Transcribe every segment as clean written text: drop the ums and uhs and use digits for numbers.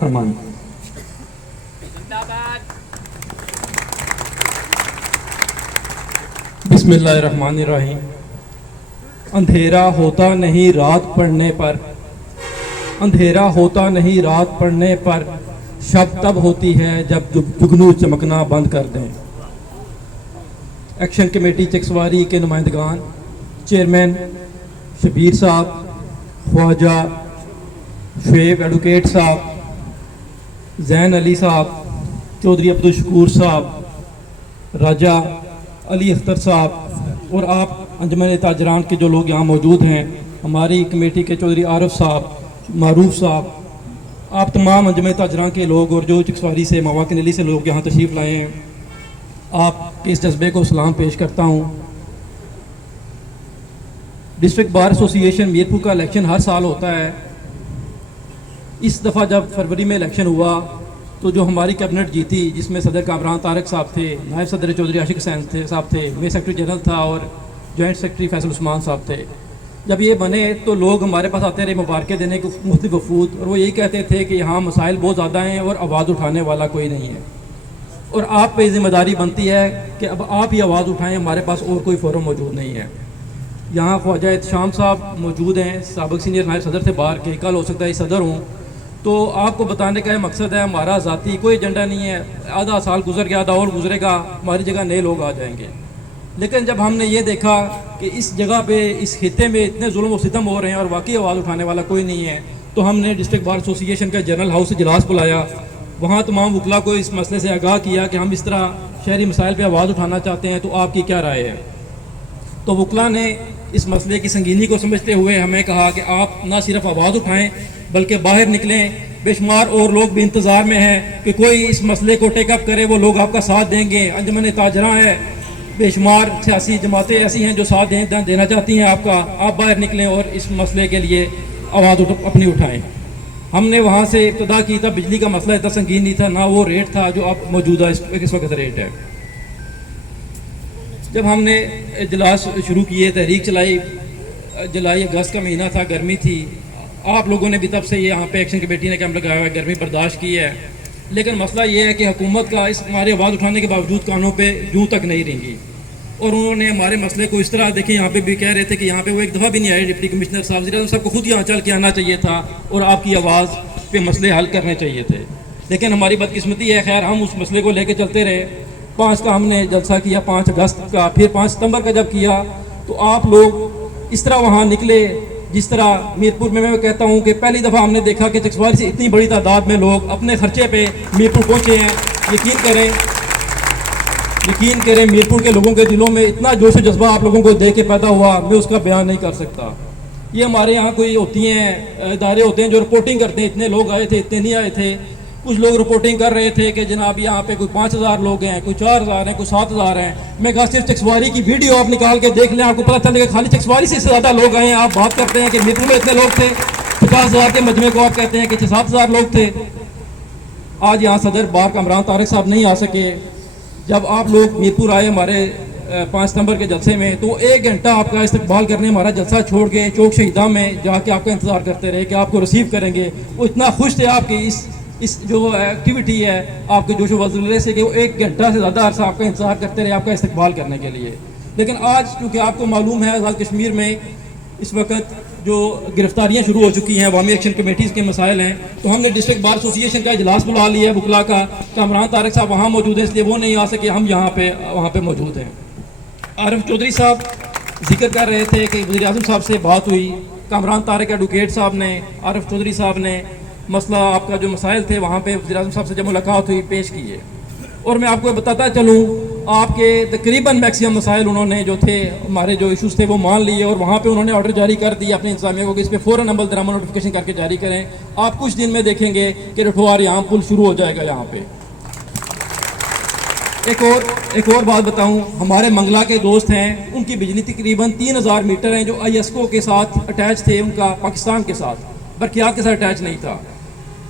فرمائیں۔ بسم اللہ الرحمن الرحیم۔ اندھیرا ہوتا نہیں رات پڑنے پر، اندھیرا ہوتا نہیں رات پڑنے پر، شب تب ہوتی ہے جب جگنو چمکنا بند کر دیں۔ ایکشن کمیٹی چکسواری کے نمائندگان، چیئرمین شبیر صاحب، خواجہ شعیب ایڈوکیٹ صاحب، زین علی صاحب، چودھری عبدالشکور صاحب، راجہ علی اختر صاحب، اور آپ انجمن تاجران کے جو لوگ یہاں موجود ہیں، ہماری کمیٹی کے چودھری عارف صاحب، معروف صاحب، آپ تمام انجمن تاجران کے لوگ اور جو چکسواری سے مواقع نلی سے لوگ یہاں تشریف لائے ہیں، آپ کے اس جذبے کو سلام پیش کرتا ہوں۔ ڈسٹرکٹ بار ایسوسی ایشن میرپور کا الیکشن ہر سال ہوتا ہے۔ اس دفعہ جب فروری میں الیکشن ہوا تو جو ہماری کیبنٹ جیتی، جس میں صدر کامران طارق صاحب تھے، نائب صدر چودھری عاشق حسین صاحب تھے، میں سیکرٹری جنرل تھا اور جوائنٹ سیکرٹری فیصل عثمان صاحب تھے، جب یہ بنے تو لوگ ہمارے پاس آتے رہے مبارکیں دینے کے مختلف وفود، اور وہ یہی کہتے تھے کہ یہاں مسائل بہت زیادہ ہیں اور آواز اٹھانے والا کوئی نہیں ہے، اور آپ پہ ذمہ داری بنتی ہے کہ اب آپ ہی آواز اٹھائیں، ہمارے پاس اور کوئی فورم موجود نہیں ہے۔ یہاں خواجہ احتشام صاحب موجود ہیں، سابق سینئر نائب صدر تھے بار کے، کل ہو سکتا ہے صدر ہوں، تو آپ کو بتانے کا یہ مقصد ہے، ہمارا ذاتی کوئی ایجنڈا نہیں ہے، آدھا سال گزر گیا، آدھا اور گزرے گا، ہماری جگہ نئے لوگ آ جائیں گے۔ لیکن جب ہم نے یہ دیکھا کہ اس جگہ پہ اس خطے میں اتنے ظلم و ستم ہو رہے ہیں اور واقعی آواز اٹھانے والا کوئی نہیں ہے، تو ہم نے ڈسٹرکٹ بار ایسوسی ایشن کا جنرل ہاؤس اجلاس بلایا، وہاں تمام وکلا کو اس مسئلے سے آگاہ کیا کہ ہم اس طرح شہری مسائل پہ آواز اٹھانا چاہتے ہیں، تو آپ کی کیا رائے ہے؟ تو وکلا نے اس مسئلے کی سنگینی کو سمجھتے ہوئے ہمیں کہا کہ آپ نہ صرف آواز اٹھائیں بلکہ باہر نکلیں، بے شمار اور لوگ بھی انتظار میں ہیں کہ کوئی اس مسئلے کو ٹیک اپ کرے، وہ لوگ آپ کا ساتھ دیں گے، انجمن تاجراں ہے، بے شمار سیاسی جماعتیں ایسی ہیں جو ساتھ دینا چاہتی ہیں آپ کا، آپ باہر نکلیں اور اس مسئلے کے لیے آواز اپنی اٹھائیں۔ ہم نے وہاں سے ابتدا کی، تب بجلی کا مسئلہ اتنا سنگین نہیں تھا، نہ وہ ریٹ تھا جو اب موجودہ اس وقت ریٹ ہے۔ جب ہم نے اجلاس شروع کیے، تحریک چلائی، جولائی اگست کا مہینہ تھا، گرمی تھی، آپ لوگوں نے بھی تب سے یہاں پہ ایکشن کمیٹی نے کیمپ لگایا ہوا ہے، گرمی برداشت کی ہے، لیکن مسئلہ یہ ہے کہ حکومت کا اس ہماری آواز اٹھانے کے باوجود کانوں پہ جوں تک نہیں رینگی، اور انہوں نے ہمارے مسئلے کو اس طرح دیکھیں، یہاں پہ بھی کہہ رہے تھے کہ یہاں پہ وہ ایک دفعہ بھی نہیں آئے ڈپٹی کمشنر صاحب، وزیر اعظم صاحب کو خود یہاں چل کے آنا چاہیے تھا اور آپ کی آواز پہ مسئلے حل کرنے چاہیے تھے، لیکن ہماری بدقسمتی ہے، خیر ہم اس مسئلے کو لے کے چلتے رہے۔ 5 کا ہم نے جلسہ کیا، 5 اگست کا، پھر 5 ستمبر کا جب کیا تو آپ لوگ اس طرح وہاں نکلے جس طرح میرپور میں کہتا ہوں کہ پہلی دفعہ ہم نے دیکھا کہ چکسواری سے اتنی بڑی تعداد میں لوگ اپنے خرچے پہ میرپور پہنچے ہیں۔ یقین کریں میرپور کے لوگوں کے دلوں میں اتنا جوش و جذبہ آپ لوگوں کو دیکھ کے پیدا ہوا، میں اس کا بیان نہیں کر سکتا۔ یہ ہمارے یہاں کوئی ہوتی ہیں ادارے ہوتے ہیں جو رپورٹنگ کرتے ہیں، اتنے لوگ آئے تھے، اتنے نہیں آئے تھے، کچھ لوگ رپورٹنگ کر رہے تھے کہ جناب یہاں پہ کوئی 5000 لوگ ہیں، کوئی 4000 ہیں، کوئی 7000 ہیں۔ میں کہا صرف چکسواری کی ویڈیو آپ نکال کے دیکھ لیں، آپ کو پتہ چلے گا خالی چکسواری سے زیادہ لوگ آئے ہیں۔ آپ بات کرتے ہیں کہ میرپور میں اتنے لوگ تھے، 50000 کے مجمع کو آپ کہتے ہیں کہ 6-7 ہزار لوگ تھے۔ آج یہاں صدر بار کامران طارق صاحب نہیں آ سکے، جب آپ لوگ میرپور آئے ہمارے 5 ستمبر کے جلسے میں، تو 1 گھنٹہ آپ کا استقبال کرنے ہمارا جلسہ چھوڑ کے چوک شہیداں میں جا کے آپ کا انتظار کرتے رہے کہ آپ کو ریسیو کریں گے۔ وہ اتنا خوش تھے آپ کی اس جو ایکٹیویٹی ہے، آپ کے جوش و ولولے سے، کہ وہ 1 گھنٹہ سے زیادہ عرصہ آپ کا انتظار کرتے رہے آپ کا استقبال کرنے کے لیے۔ لیکن آج چونکہ آپ کو معلوم ہے آزاد کشمیر میں اس وقت جو گرفتاریاں شروع ہو چکی ہیں، عوامی ایکشن کمیٹیز کے مسائل ہیں، تو ہم نے ڈسٹرکٹ بار ایسوسی ایشن کا اجلاس بلا لیا ہے وکلا کا۔ کامران طارق صاحب وہاں موجود ہیں، اس لیے وہ نہیں آ سکے، ہم وہاں پہ موجود ہیں۔ عارف چودھری صاحب ذکر کر رہے تھے کہ وزیر اعظم صاحب سے بات ہوئی، کامران طارق ایڈوکیٹ صاحب نے، عارف چودھری صاحب نے مسئلہ آپ کا جو مسائل تھے وہاں پہ وزیر اعظم صاحب سے جب ملاقات ہوئی پیش کیے، اور میں آپ کو بتاتا چلوں آپ کے تقریباً میکسیمم مسائل انہوں نے جو تھے، ہمارے جو ایشوز تھے وہ مان لیے، اور وہاں پہ انہوں نے آرڈر جاری کر دیا اپنے انتظامیہ کو کہ اس پہ فوراً عمل درآمد نوٹیفیکیشن کر کے جاری کریں۔ آپ کچھ دن میں دیکھیں گے کہ رٹھوار یہاں پل شروع ہو جائے گا یہاں پہ۔ ایک اور بات بتاؤں، ہمارے منگلا کے دوست ہیں، ان کی بجلی تقریباً 3000 میٹر ہیں جو آئی ایس کو کے ساتھ اٹیچ تھے، ان کا پاکستان کے ساتھ، برقیات کے ساتھ اٹیچ نہیں تھا۔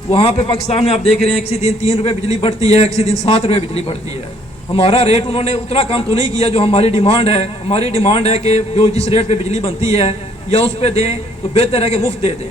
وہاں پہ پاکستان میں آپ دیکھ رہے ہیں کسی دن 3 روپے بجلی بڑھتی ہے، کسی دن 7 روپے بجلی بڑھتی ہے۔ ہمارا ریٹ انہوں نے اتنا کم تو نہیں کیا جو ہماری ڈیمانڈ ہے۔ ہماری ڈیمانڈ ہے کہ جو جس ریٹ پہ بجلی بنتی ہے یا اس پہ دیں تو بہتر ہے کہ مفت دے دیں۔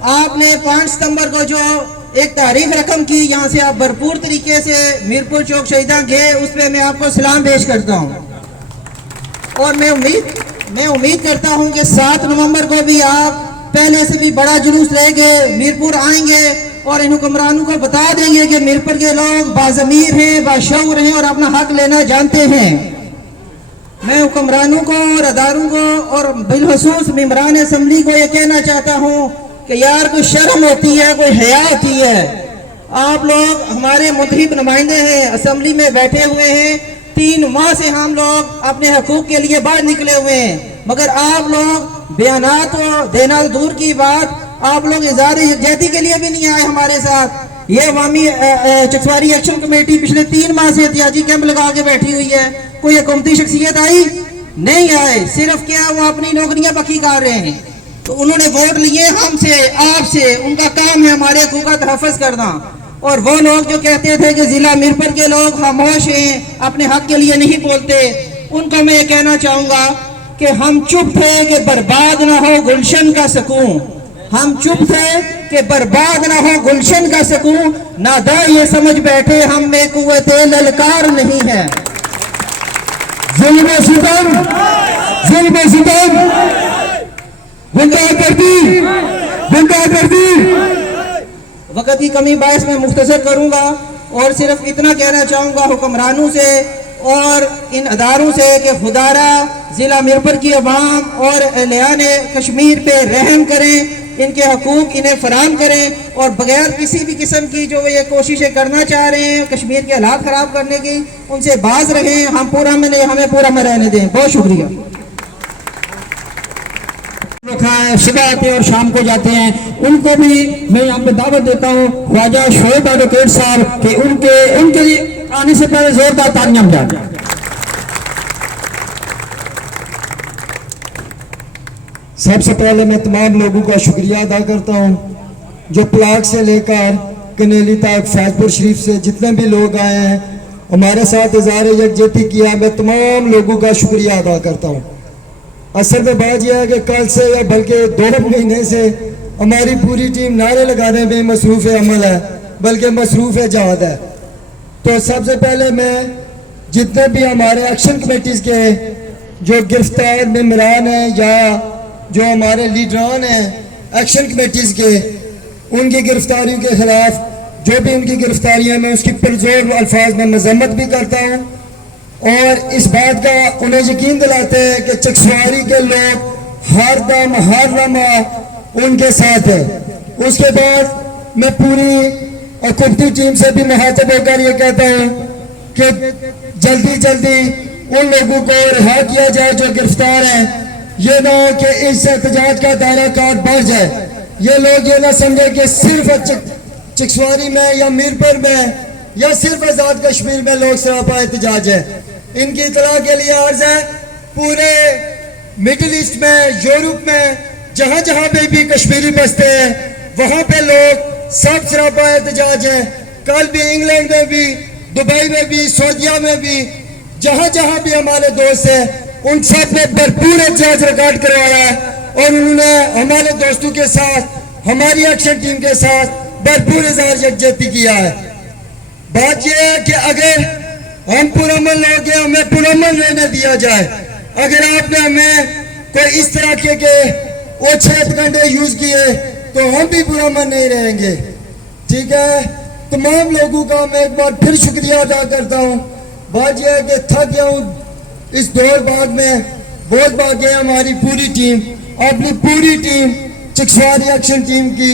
آپ نے 5 ستمبر کو جو ایک تحریک رقم کی, یہاں سے آپ بھرپور طریقے سے میرپور چوک شہیداں گئے, اس پہ میں آپ کو سلام پیش کرتا ہوں. اور میں امید کرتا ہوں کہ 7 نومبر کو بھی آپ پہلے سے بھی بڑا جلوس لے کے میرپور آئیں گے اور ان حکمرانوں کو بتا دیں گے کہ میرپور کے لوگ باضمیر ہیں, باشعور ہیں اور اپنا حق لینا جانتے ہیں. میں حکمرانوں کو اور اداروں کو اور بالخصوص ممبران اسمبلی کو یہ کہنا چاہتا ہوں کہ یار کوئی شرم ہوتی ہے, کوئی حیا ہوتی ہے. آپ لوگ ہمارے منتخب نمائندے ہیں, اسمبلی میں بیٹھے ہوئے ہیں, 3 ماہ سے ہم لوگ اپنے حقوق کے لیے باہر نکلے ہوئے ہیں, مگر آپ لوگ بیانات دینا دور کی بات, آپ لوگ اظہار یکجہتی کے لیے بھی نہیں آئے ہمارے ساتھ. یہ عوامی چکسواری ایکشن کمیٹی پچھلے 3 ماہ سے احتجاجی کیمپ لگا کے بیٹھی ہوئی ہے. کوئی حکومتی شخصیت آئی نہیں آئے, صرف کیا وہ اپنی نوکریاں پکی کر رہے ہیں. تو انہوں نے ووٹ لیے ہم سے, آپ سے, ان کا کام ہے ہمارے حقوق کا تحفظ کرنا. اور وہ لوگ جو کہتے تھے کہ ضلع میرپور کے لوگ خاموش ہیں, اپنے حق کے لیے نہیں بولتے, ان کو میں یہ کہنا چاہوں گا کہ ہم چپ تھے کہ برباد نہ ہو گلشن کا سکون. ہم چپ تھے کہ برباد نہ ہو گلشن کا سکون. نادا یہ سمجھ بیٹھے ہم میں قوت للکار نہیں ہے. ظلم و ستم, ظلم و ستم, گنڈا گردی, گنڈا گردی. وقت کی کمی باعث میں مختصر کروں گا اور صرف اتنا کہنا چاہوں گا حکمرانوں سے اور ان اداروں سے کہ خدارا ضلع میرپور کی عوام اور اہلیان کشمیر پہ رحم کریں, ان کے حقوق انہیں فراہم کریں, اور بغیر کسی بھی قسم کی جو یہ کوششیں کرنا چاہ رہے ہیں کشمیر کے حالات خراب کرنے کی, ان سے باز رہیں. ہم پورا میں نہیں, ہمیں پورا میں رہنے دیں. بہت شکریہ. صبح آتے اور شام کو جاتے ہیں, ان کو بھی میں یہاں پہ دعوت دیتا ہوں خواجہ شعیب ایڈوکیٹ صاحب کہ ان کے آنے سے پہلے زوردار تالیاں بجائیں. سب سے پہلے میں تمام لوگوں کا شکریہ ادا کرتا ہوں جو پلاک سے لے کر کنیلی تک فیض پور شریف سے جتنے بھی لوگ آئے ہیں ہمارے ساتھ اظہار یکجہتی کیا. میں تمام لوگوں کا شکریہ ادا کرتا ہوں. اصل میں بات یہ ہے کہ کل سے یا بلکہ 2 مہینے سے ہماری پوری ٹیم نعرے لگانے میں مصروف عمل ہے, بلکہ مصروف جہاد ہے. تو سب سے پہلے میں جتنے بھی ہمارے ایکشن کمیٹیز کے جو گرفتار ممبران ہیں یا جو ہمارے لیڈران ہیں ایکشن کمیٹیز کے, ان کی گرفتاریوں کے خلاف جو بھی ان کی گرفتاریاں میں اس کی پرزور الفاظ میں مذمت بھی کرتا ہوں, اور اس بات کا انہیں یقین دلاتے ہیں کہ چکسواری کے لوگ ہر دم ہر لمحہ ان کے ساتھ ہیں. اس کے بعد میں پوری حکومتی ٹیم سے بھی مخاطب ہو کر یہ کہتا ہوں کہ جلدی جلدی ان لوگوں کو رہا کیا جائے جو گرفتار ہیں. یہ نہ ہو کہ اس احتجاج کا دائرہ کار بڑھ جائے. یہ لوگ یہ نہ سمجھے کہ صرف چکسواری میں یا میرپور میں یا صرف آزاد کشمیر میں لوگ سراپا احتجاج ہے. ان کی اطلاع کے لیے عرض ہے, پورے مڈل ایسٹ میں, یورپ میں, جہاں جہاں پہ بھی کشمیری بستے ہیں وہاں پہ لوگ سب سراپا احتجاج ہیں. کل بھی انگلینڈ میں بھی, دبئی میں بھی, سعودیہ میں بھی, جہاں جہاں بھی ہمارے دوست ہیں ان سب نے بھرپور احتجاج ریکارڈ کروایا ہے, اور انہوں نے ہمارے دوستوں کے ساتھ, ہماری ایکشن ٹیم کے ساتھ بھرپور اظہار یکجہتی کیا ہے. بات یہ ہے کہ اگر ہم پرامن لوگ ہیں, ہمیں پرامن رہنے دیا جائے. اگر آپ نے ہمیں کوئی اس طرح کے اوچھے کنڈے یوز کیے تو ہم بھی پرامن نہیں رہیں گے. ٹھیک ہے, تمام لوگوں کا میں ایک بار پھر شکریہ ادا کرتا ہوں. بات یہ ہے کہ تھک گیا ہوں اس دوڑ بھاگ میں, بہت بھاگے ہماری پوری ٹیم, اپنی پوری ٹیم چکسواری ایکشن ٹیم کی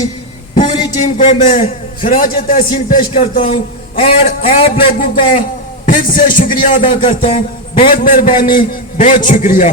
پوری ٹیم کو میں خراج تحسین پیش کرتا ہوں اور آپ لوگوں کا پھر سے شکریہ ادا کرتا ہوں. بہت مہربانی, بہت شکریہ.